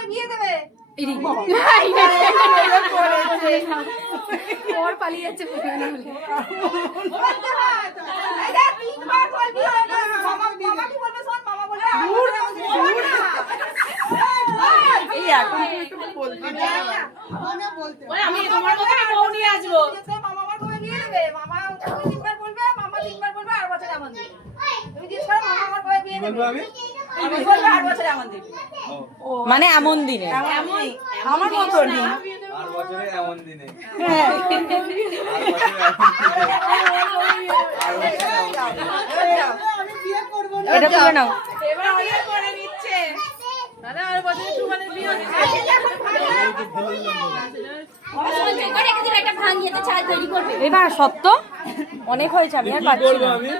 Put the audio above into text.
করে বিয়ে দেবে। ওর পালিয়ে যাচ্ছে বলতে হয়। এই যে 3 বার বলবি মামা কি বলবে শোন, মামা বলে এই এখন একটু বলবি আমি তোমার কথা বউ নিয়ে আসবো। মামা আমার করে বিয়ে দেবে। মামা 3 বার বলবে, মামা 3 বার বলবে আর বছরে আমন দিবে। তুমি জিজ্ঞেস করো মামা আমার করে বিয়ে দেবে। আমি বলবো আর বছরে আমন দিবে। মানে এমন দিনে আমার মতনই আর বছরে এমন দিনে এটা তুলে নাও। এবার অনেক করে নিচ্ছে। দাদা আর বছরে সুমানের বিয়ে হচ্ছে। একটা ভাঙিয়ে তো চা তৈরি করবে। এবার সত্য অনেক হয়েছে আমি আর পাচ্ছি না। আমি